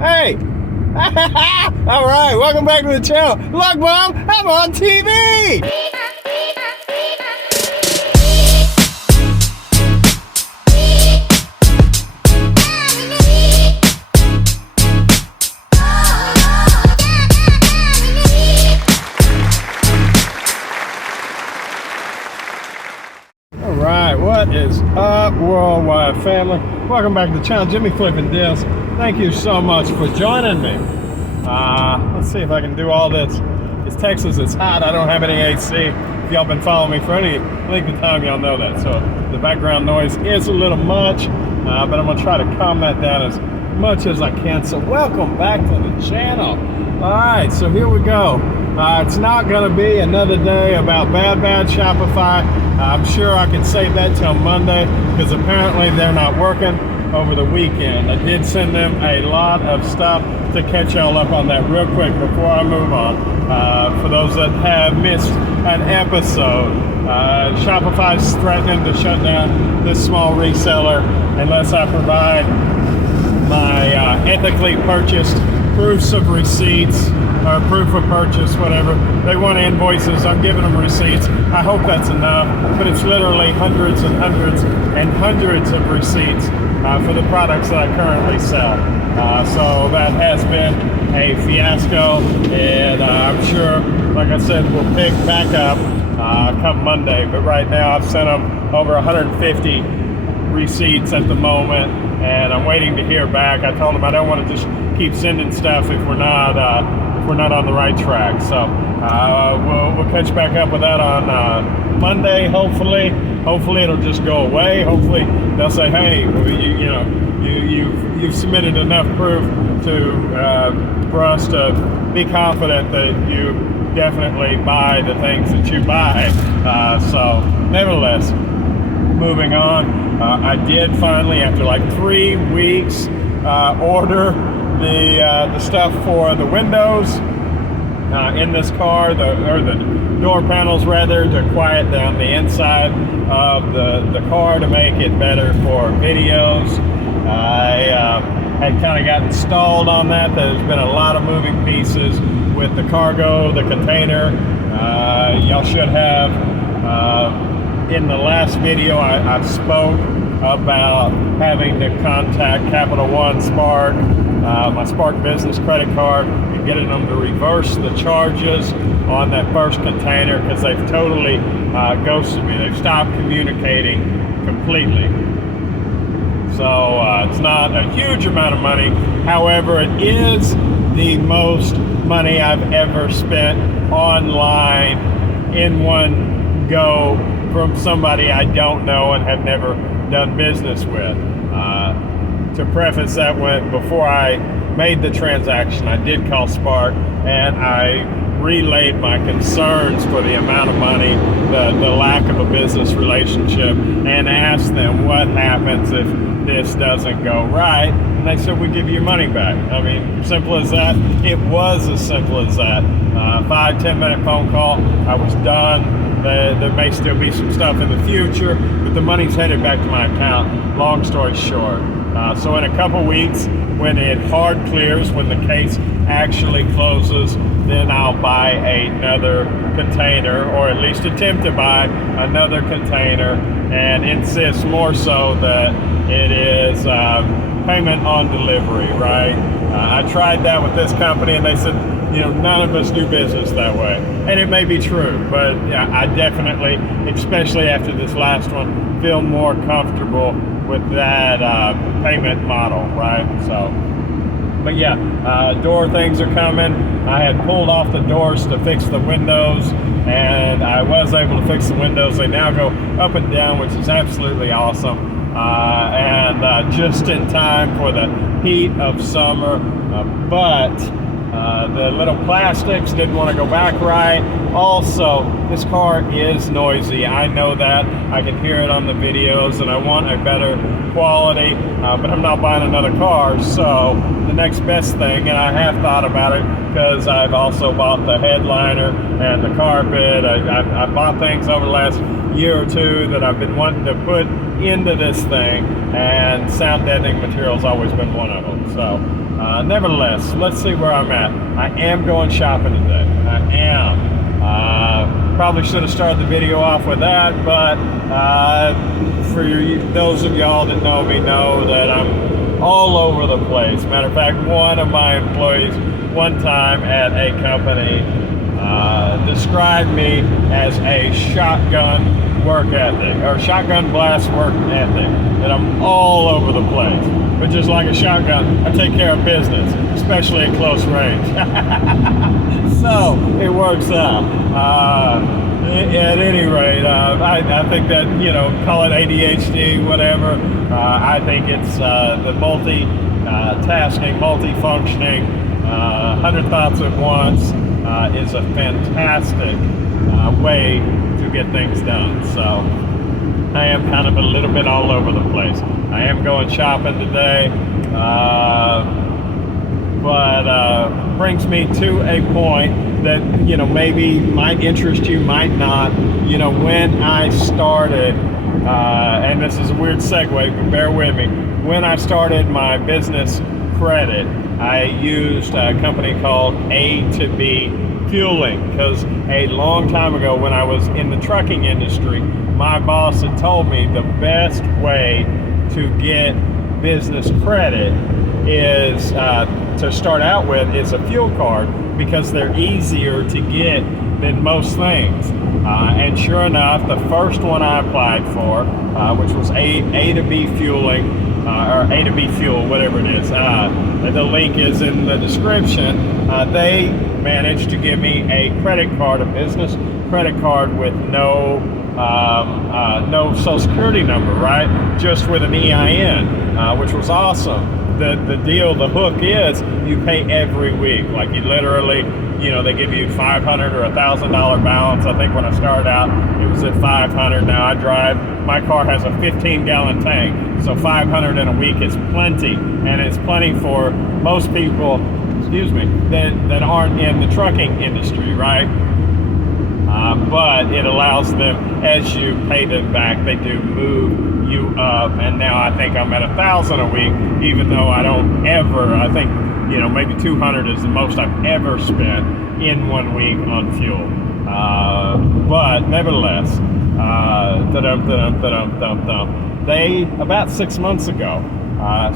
Hey! All right, welcome back to the channel. Look, Mom, I'm on TV! All right, what is up, worldwide family? Welcome back to the channel. Jimmy Flipping Deals. Thank you so much for joining me. Let's see if I can do all this. It's Texas, it's hot, I don't have any AC. If y'all been following me for any length of time, y'all know that. So the background noise is a little much, but I'm gonna try to calm that down as much as I can. So welcome back to the channel. All right, so here we go. It's not gonna be another day about bad Shopify. I'm sure I can save that till Monday because apparently they're not working over the weekend. I did send them a lot of stuff to catch y'all up on that real quick before I move on. For those that have missed an episode, Shopify's threatening to shut down this small reseller unless I provide my ethically purchased proofs of receipts or proof of purchase, whatever. They want invoices, I'm giving them receipts. I hope that's enough, but it's literally hundreds and hundreds and hundreds of receipts for the products that I currently sell. So that has been a fiasco, and I'm sure, like I said, we'll pick back up come Monday. But right now I've sent them over 150 receipts at the moment, and I'm waiting to hear back. I told them I don't want to just keep sending stuff if we're not on the right track. So we'll catch back up with that on Monday. Hopefully it'll just go away. Hopefully they'll say, hey, you've submitted enough proof for us to be confident that you definitely buy the things that you buy. So nevertheless, moving on, I did finally, after like 3 weeks, order the stuff for the windows in this car, or the door panels rather, to quiet down the inside of the car to make it better for videos. I had kind of got installed on that. There's been a lot of moving pieces with the cargo, the container. Y'all should have, in the last video, I spoke about having to contact Capital One Spark, my Spark business credit card, and getting them to reverse the charges on that first container because they've totally ghosted me. They've stopped communicating completely. So it's not a huge amount of money. However, it is the most money I've ever spent online in one go from somebody I don't know and have never done business with. To preface that, before I made the transaction, I did call Spark and I relayed my concerns for the amount of money, the lack of a business relationship, and asked them what happens if this doesn't go right. And they said, we give you your money back. I mean, simple as that. It was as simple as that. 5-10 minute phone call, I was done. There may still be some stuff in the future, but the money's headed back to my account. Long story short. So in a couple weeks, when it hard clears, when the case actually closes, then I'll buy another container, or at least attempt to buy another container, and insist more so that it is payment on delivery, right? I tried that with this company and they said, none of us do business that way. And it may be true, but I definitely, especially after this last one, feel more comfortable with that payment model, right? So, but yeah, door things are coming. I had pulled off the doors to fix the windows, and I was able to fix the windows. They now go up and down, which is absolutely awesome. And just in time for the heat of summer, but the little plastics didn't want to go back right. Also, this car is noisy. I know that. I can hear it on the videos, and I want a better quality, but I'm not buying another car. So the next best thing, and I have thought about it because I've also bought the headliner and the carpet. I bought things over the last year or two that I've been wanting to put into this thing, and sound deadening material's always been one of them. So nevertheless, let's see where I'm at. I am going shopping today. I am. Probably should have started the video off with that, but for those of y'all that know me know that I'm all over the place. Matter of fact, one of my employees one time at a company described me as a shotgun work ethic, or shotgun blast work ethic, that I'm all over the place. But just like a shotgun, I take care of business, especially at close range. So it works out. At any rate, I think that, you know, call it ADHD, whatever. I think it's the multi-tasking, multi-functioning, 100 thoughts at once is a fantastic way to get things done. So I am kind of a little bit all over the place. I am going shopping today, but brings me to a point that, you know, maybe might interest you, might not. You know, when I started, and this is a weird segue, but bear with me. When I started my business credit, I used a company called AtoB Fueling, because a long time ago when I was in the trucking industry, my boss had told me the best way to get business credit is to start out with is a fuel card, because they're easier to get than most things. And sure enough, the first one I applied for, which was AtoB Fueling, or AtoB Fuel, whatever it is, the link is in the description. They managed to give me a credit card, a business credit card with no social security number, right? Just with an EIN, which was awesome. The deal, the hook is you pay every week. Like you literally, you know, they give you $500 or $1,000 balance. I think when I started out, it was at $500. Now I drive, my car has a 15-gallon tank, so $500 in a week is plenty, and it's plenty for most people, excuse me, that aren't in the trucking industry, right? But it allows them, as you pay them back, they do move you up, and now I think I'm at $1,000 a week, even though I don't ever, I think, you know, maybe 200 is the most I've ever spent in 1 week on fuel. But nevertheless, they, about 6 months ago,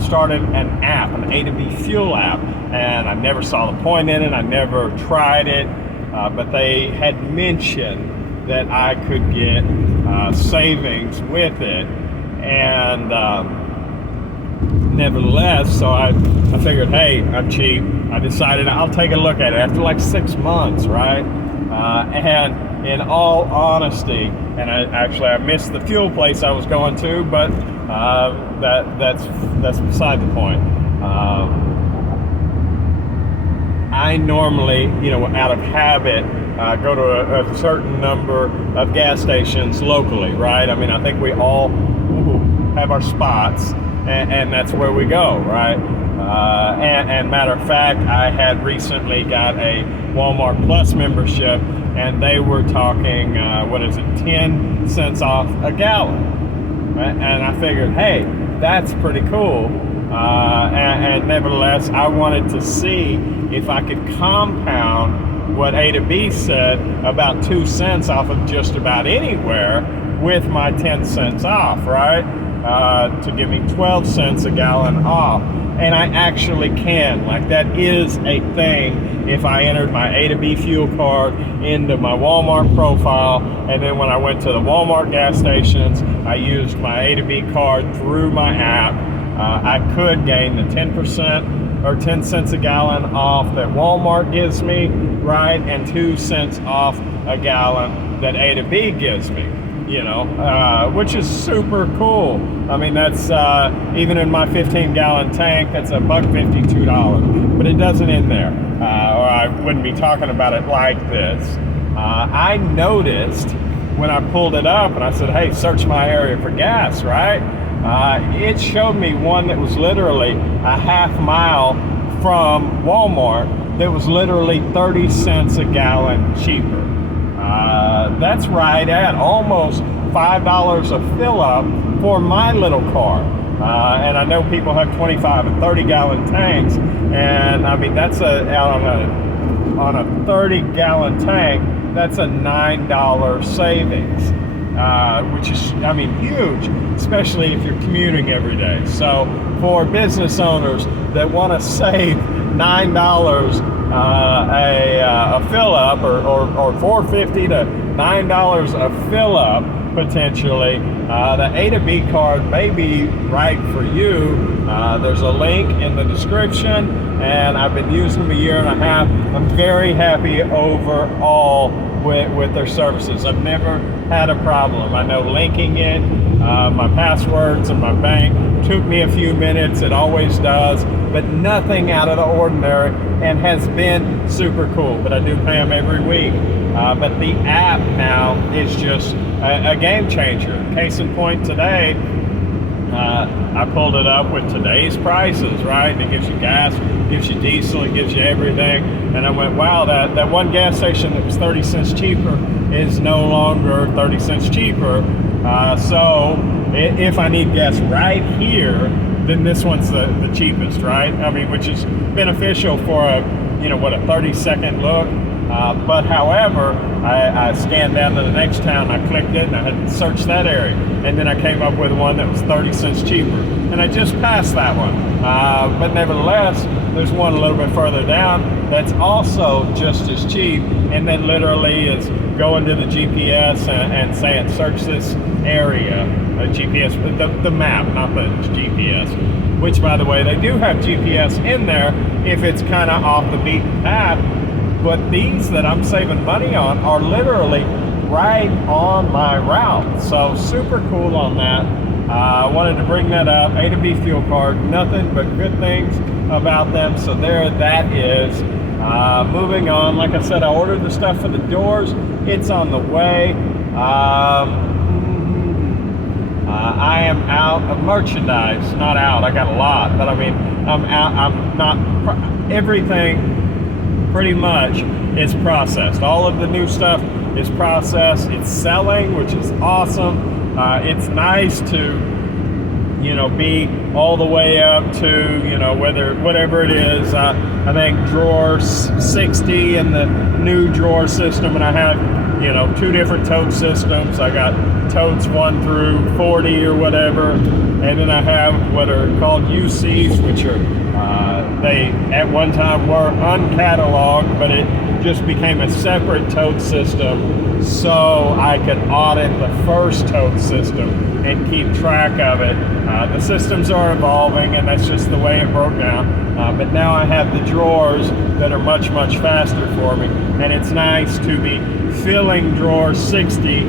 started an app, an AtoB Fuel app, and I never saw the point in it, I never tried it, but they had mentioned that I could get savings with it, and nevertheless, so I figured, hey, I'm cheap. I decided I'll take a look at it after like 6 months, right? And in all honesty, and I missed the fuel place I was going to, but that's beside the point. I normally, you know, out of habit, go to a certain number of gas stations locally, right? I mean, I think we all have our spots, and that's where we go, right? And matter of fact, I had recently got a Walmart Plus membership, and they were talking, 10 cents off a gallon, right? And I figured, hey, that's pretty cool. And nevertheless, I wanted to see if I could compound what AtoB said about 2 cents off of just about anywhere with my 10 cents off, right? To give me 12 cents a gallon off. And I actually can. Like, that is a thing. If I entered my AtoB fuel card into my Walmart profile, and then when I went to the Walmart gas stations, I used my AtoB card through my app, I could gain the 10% or 10 cents a gallon off that Walmart gives me, right? And 2 cents off a gallon that AtoB gives me, you know, which is super cool. I mean, that's, even in my 15-gallon tank, that's $1.50, $2, but it doesn't end there, or I wouldn't be talking about it like this. I noticed when I pulled it up and I said, hey, search my area for gas, right? It showed me one that was literally a half mile from Walmart that was literally 30 cents a gallon cheaper. That's right at almost $5 a fill up for my little car. And I know people have 25 and 30 gallon tanks, and I mean that's on a 30 gallon tank, that's a $9 savings, which is, I mean, huge, especially if you're commuting every day. So for business owners that want to save $9 a fill up, or $4.50 to $9 a fill up potentially, the AtoB card may be right for you. There's a link in the description, and I've been using them a year and a half. I'm very happy overall with their services. I've never had a problem. I know linking it, my passwords and my bank took me a few minutes. It always does, but nothing out of the ordinary, and has been super cool. But I do pay them every week. But the app now is just a game changer. Case in point today, I pulled it up with today's prices, right? It gives you gas, gives you diesel, it gives you everything. And I went, wow, that one gas station that was 30 cents cheaper is no longer 30 cents cheaper. So if I need gas right here, then this one's the cheapest, right? I mean, which is beneficial for a 30-second look. But however, I scanned down to the next town, I clicked it, and I had to search that area. And then I came up with one that was 30 cents cheaper. And I just passed that one. But nevertheless, there's one a little bit further down that's also just as cheap. And then literally is going to the GPS and saying, search this area. GPS, the map, not the GPS. Which, by the way, they do have GPS in there if it's kind of off the beaten path. But these that I'm saving money on are literally right on my route. So super cool on that. I wanted to bring that up. AtoB fuel card, nothing but good things about them. So there that is. Moving on, like I said, I ordered the stuff for the doors. It's on the way. I am out of merchandise. Not out, I got a lot. But I mean, I'm out. I'm not, everything pretty much is processed. All of the new stuff is processed. It's selling, which is awesome. It's nice to, be all the way up to, whatever it is. I think drawer 60 in the new drawer system, and I have, 2 different tote systems. I got totes 1 through 40 or whatever, and then I have what are called UCs, which are they at one time were uncatalogued, but it just became a separate tote system, so I could audit the first tote system and keep track of it. The systems are evolving, and that's just the way it broke down. But now I have the drawers that are much, much faster for me, and it's nice to be filling drawer 60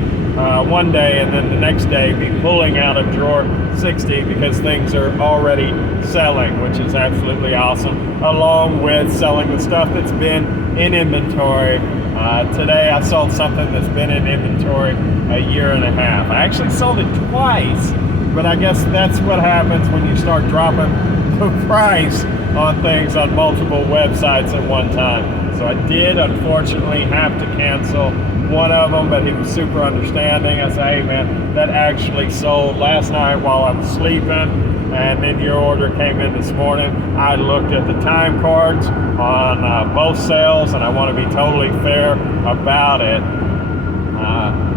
one day, and then the next day be pulling out of drawer 60 because things are already selling, which is absolutely awesome, along with selling the stuff that's been in inventory. Today I sold something that's been in inventory a year and a half. I actually sold it twice, but I guess that's what happens when you start dropping the price on things on multiple websites at one time. So I did unfortunately have to cancel one of them, but he was super understanding. I said, hey man, that actually sold last night while I was sleeping, and then your order came in this morning. I looked at the time cards on both sales, and I want to be totally fair about it.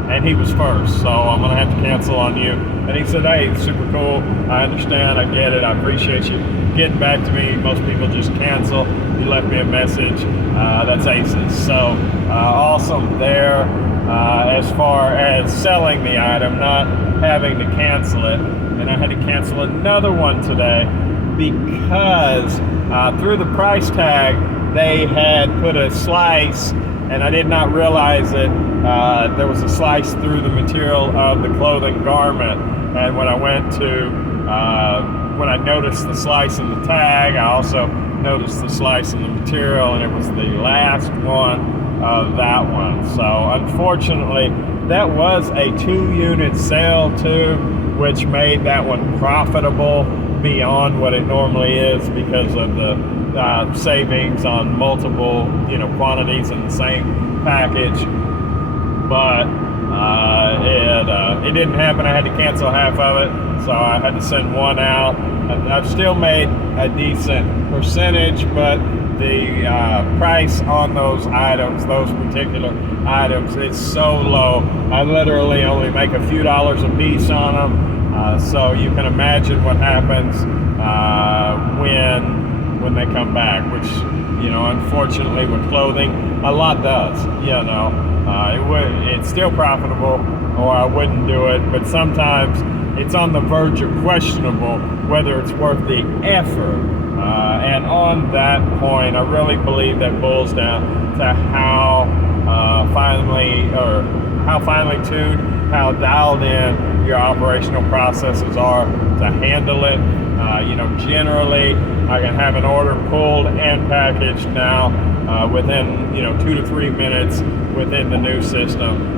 And he was first, so I'm gonna have to cancel on you. And he said, hey, super cool, I understand, I get it, I appreciate you getting back to me. Most people just cancel. You left me a message, that's aces. So awesome there. As far as selling the item, not having to cancel it. And I had to cancel another one today because through the price tag, they had put a slice, and I did not realize it. There was a slice through the material of the clothing garment, and when I went to, when I noticed the slice in the tag, I also noticed the slice in the material, and it was the last one of that one. So unfortunately, that was a 2-unit sale too, which made that one profitable beyond what it normally is because of the savings on multiple quantities in the same package. But It didn't happen. I had to cancel half of it, so I had to send one out. I've still made a decent percentage, but the price on those items, those particular items, is so low. I literally only make a few dollars a piece on them, so you can imagine what happens when they come back, which, you know, unfortunately with clothing, a lot does. You know, it's still profitable, or I wouldn't do it, but sometimes it's on the verge of questionable whether it's worth the effort. And on that point, I really believe that boils down to how finely tuned, how dialed in your operational processes are to handle it. You know, generally, I can have an order pulled and packaged now within, you know, 2 to 3 minutes within the new system.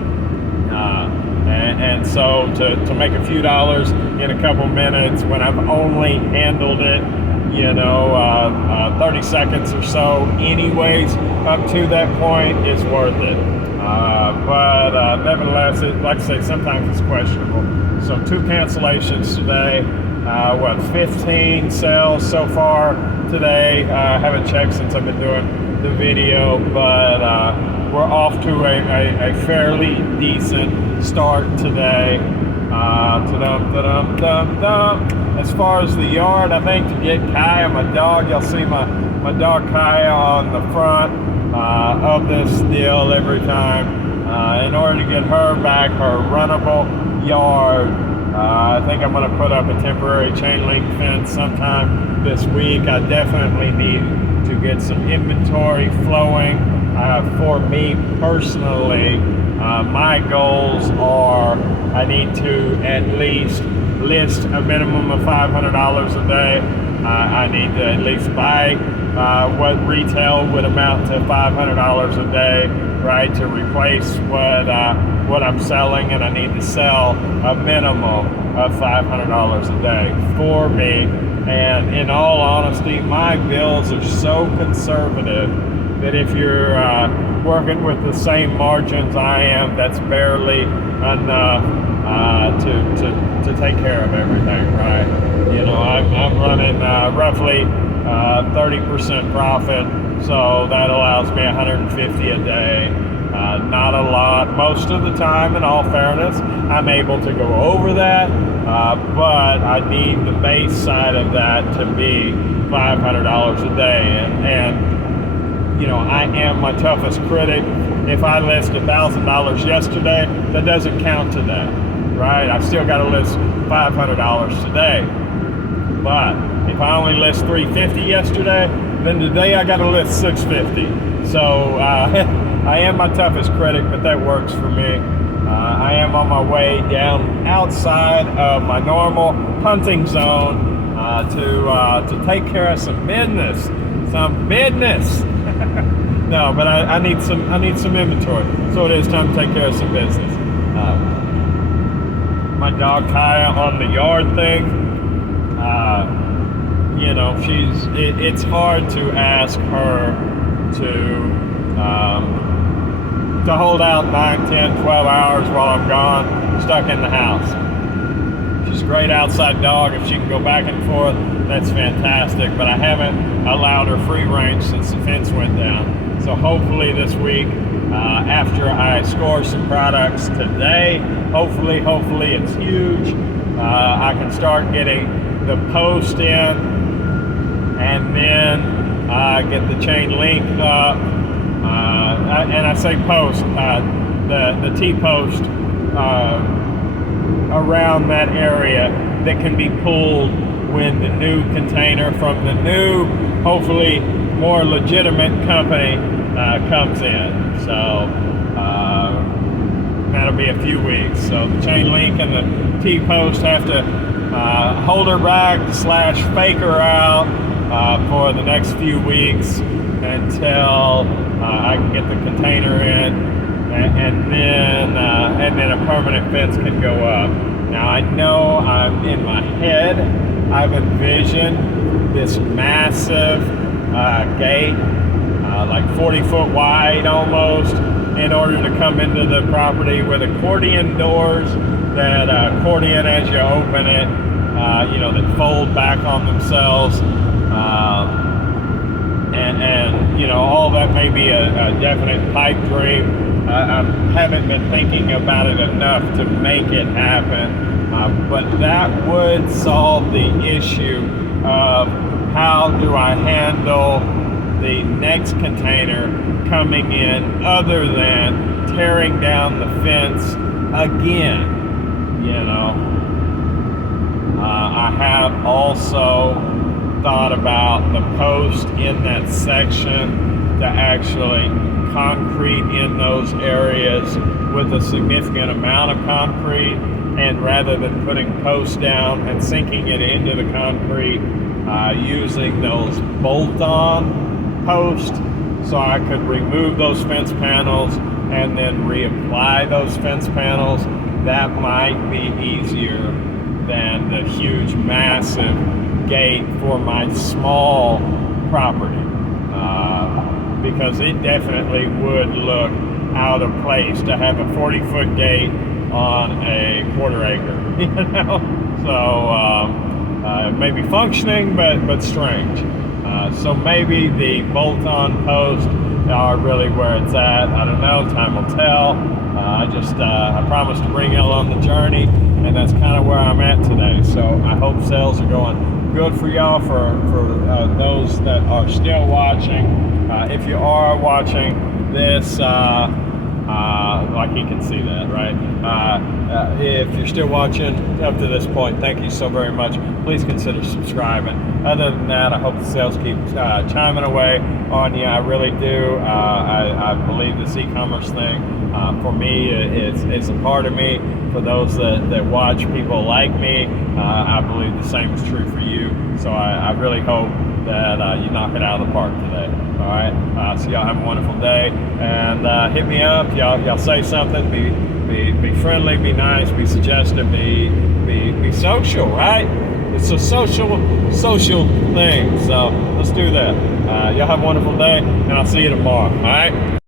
And so to make a few dollars in a couple minutes when I've only handled it, you know, 30 seconds or so anyways, up to that point, is worth it. But nevertheless, like I say, sometimes it's questionable. So 2 cancellations today. 15 sales so far today. I haven't checked since I've been doing the video, but we're off to a fairly decent start today. As far as the yard, I think to get Kaya, my dog, you'll see my dog Kaya on the front of this deal every time. In order to get her back, her runnable yard, I think I'm going to put up a temporary chain link fence sometime this week. I definitely need to get some inventory flowing. For me personally, my goals are I need to at least list a minimum of $500 a day. I need to at least buy what retail would amount to $500 a day, right, to replace what I'm selling, and I need to sell a minimum of $500 a day for me. And in all honesty, my bills are so conservative that if you're working with the same margins I am, that's barely enough to take care of everything, right? You know, I'm running roughly 30% profit, so that allows me $150 a day. Not a lot. Most of the time, in all fairness, I'm able to go over that, but I need the base side of that to be $500 a day. And you know, I am my toughest critic. If I list $1,000 yesterday, that doesn't count to that, right? I've still got to list $500 today. But if I only list $350 yesterday, then today I got to list $650. So I am my toughest critic, but that works for me. I am on my way down outside of my normal hunting zone to take care of some business. No, but I need some inventory. So it is time to take care of some business. My dog Kaya on the yard thing. You know, it's hard to ask her to hold out 9, 10, 12 hours while I'm gone, stuck in the house. She's a great outside dog. If she can go back and forth, that's fantastic. But I haven't allowed her free range since the fence went down. So hopefully this week, after I score some products today, hopefully it's huge, I can start getting the post in, and then get the chain link up. And I say post, the T-post around that area that can be pulled when the new container from the new, hopefully more legitimate company comes in. So that'll be a few weeks. So the chain link and the T-post have to hold her back / fake her out for the next few weeks until I can get the container in, and then a permanent fence can go up. Now I know I'm in my head, I've envisioned this massive gate, like 40 foot wide almost, in order to come into the property with accordion doors that accordion as you open it, that fold back on themselves. And all that may be a definite pipe dream. I haven't been thinking about it enough to make it happen, but that would solve the issue of how do I handle the next container coming in other than tearing down the fence again. I have also thought about the post in that section to actually concrete in those areas with a significant amount of concrete, and rather than putting posts down and sinking it into the concrete, using those bolt-on posts, so I could remove those fence panels and then reapply those fence panels. That might be easier than the huge, massive gate for my small property, because it definitely would look out of place to have a 40-foot gate on a quarter acre. So it may be functioning, but strange. So maybe the bolt-on posts are really where it's at. I don't know. Time will tell. I promised to bring you along the journey, and that's kind of where I'm at today. So I hope sales are going good for y'all, for those that are still watching. If you are watching this, like you can see that, right? If you're still watching up to this point, thank you so very much. Please consider subscribing. Other than that, I hope the sales keep chiming away on you. I really do. I believe this e-commerce thing, for me, it's a part of me. For those that watch people like me, I believe the same is true for you. So I really hope that you knock it out of the park today. All right. So y'all have a wonderful day, and hit me up. Y'all say something. Be friendly. Be nice. Be suggestive. Be social. Right. It's a social thing. So let's do that. Y'all have a wonderful day, and I'll see you tomorrow. All right.